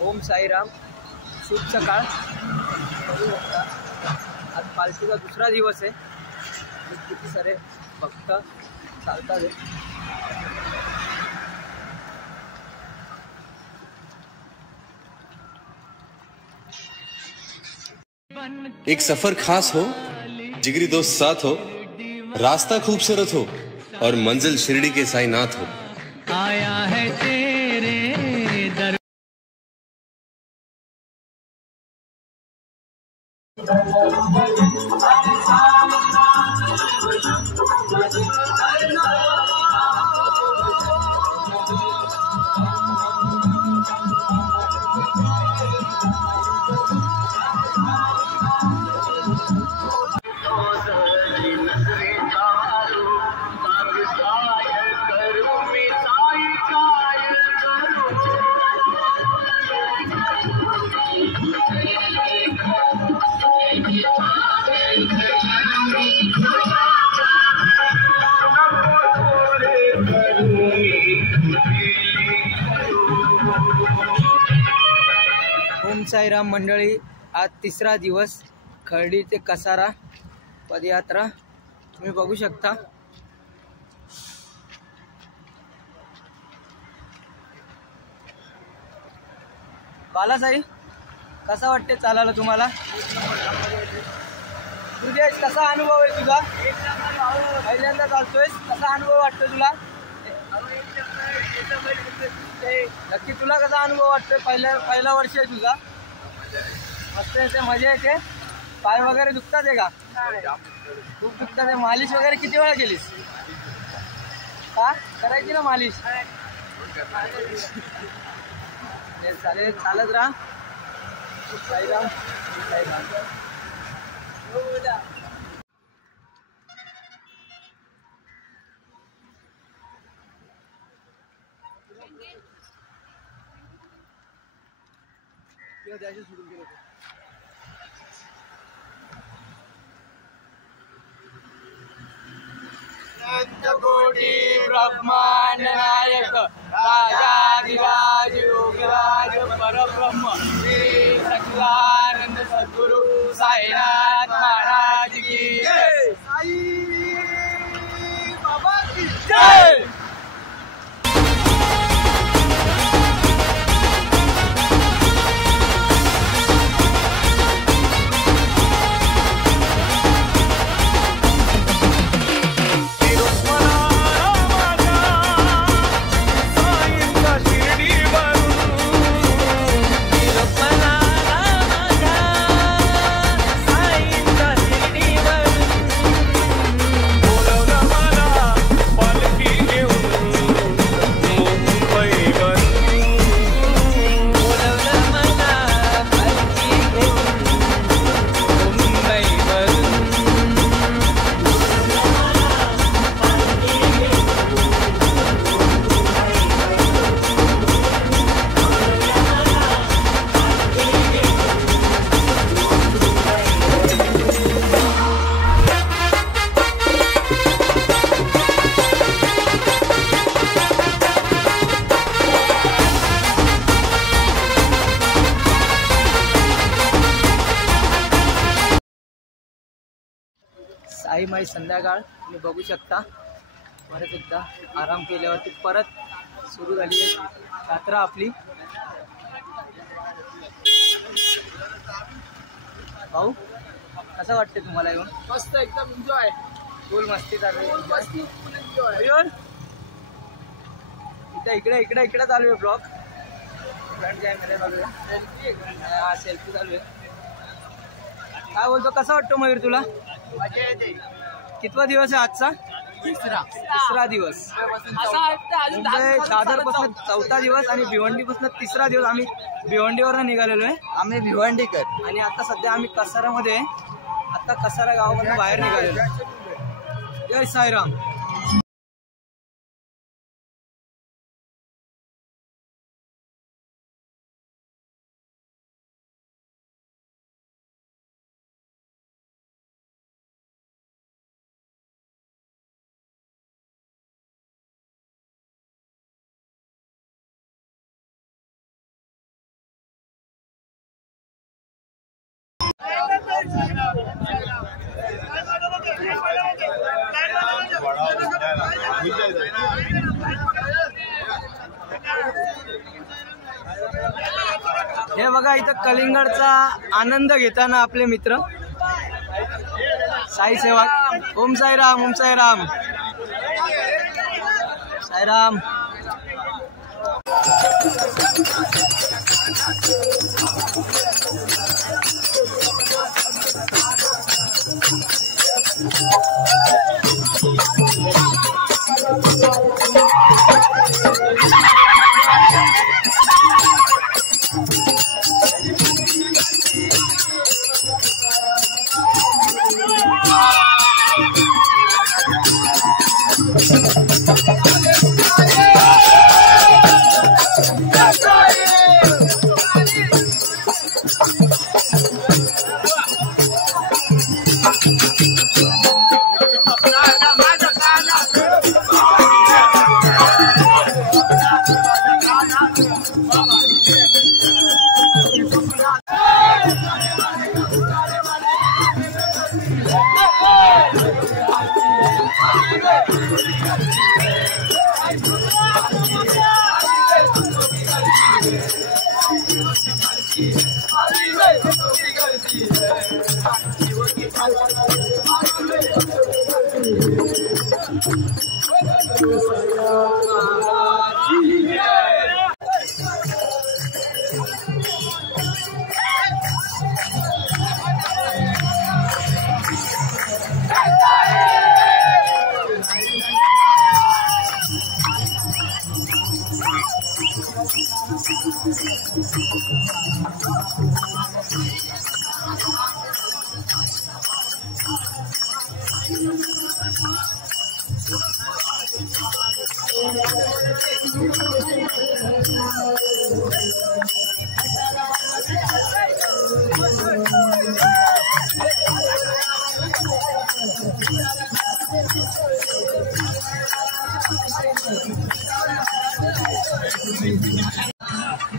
ओम साईराम, शुभ सकाळ। आज पालखीचा दुसरा दिवस आहे। किती सारे भक्त चालतात। एक सफर खास हो, जिगरी दोस्त साथ हो, रास्ता खूबसूरत हो और मंजिल शिरडी के साईनाथ हो। आया है तेरे दर। ओम साईराम मंडळी, आज तिसरा दिवस खर्डी ते कसारा पदयात्रा तुम्ही बघू शकता। बालासाई, कसा वाटते चालायला तुम्हाला? तुझे कसा अनुभव आहे तुझा? पहिल्यांदा चालतोयस, कसा अनुभव वाटतो तुला? नक्की तुला कसा अनुभव वाटतोय? पहिला वर्ष आहे तुझा? मस्त येते, मजा येते? पाय वगैरे दुखतात आहे का? खूप दुखतात आहे। मालिश वगैरे किती वेळा केलीस? का करायची ना मालिश? चालेल, चालत राहा। साईराम साईराम। कोटि ब्रह्मांड नायक राजाधिराज योगराज परब्रह्म श्री सच्चिदानंद सद्गुरु साईनाथ महाराज की जय। साई बाबा की जय। साई माई संध्याकाळ तुम्ही बघू शकता। परत एकदा आराम केल्यावरती परत सुरू झाली आहे यात्रा आपली. भाऊ कसं वाटते तुम्हाला येऊन? मस्त एकदम एन्जॉय. फुल मस्ती चालू आहे. मस्ती फुल एन्जॉय. इकडे इकडे इकडे चालू आहे ब्लॉग. फ्रंट कॅमेरा चालू आहे. हा सेल्फी चालू आहे. काय बोलतो, कसा वाटतो मयूर तुला? मजा येते. कितवा दिवस आहे आजचा? तिसरा दिवस. असं वाटतं अजून म्हणजे दादर पासून चौथा दिवस आणि भिवंडी पासून तिसरा दिवस. आम्ही भिवंडीवरनं निघालेलो आहे. आम्ही भिवंडीकर आणि आता सध्या आम्ही कसारामध्ये आहे. आता कसारा गावामधून बाहेर निघालेलो. जय साईराम. हे बघा इथं कलिंगडचा आनंद घेताना आपले मित्र साई सेवक. ओम साईराम, ओम साईराम, साईराम.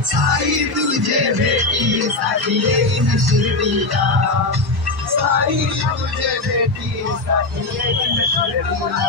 साई तुझे भेटी साठी येईन शिर्डीला. साई तुझे भेटी साठी येईन शिर्डीला.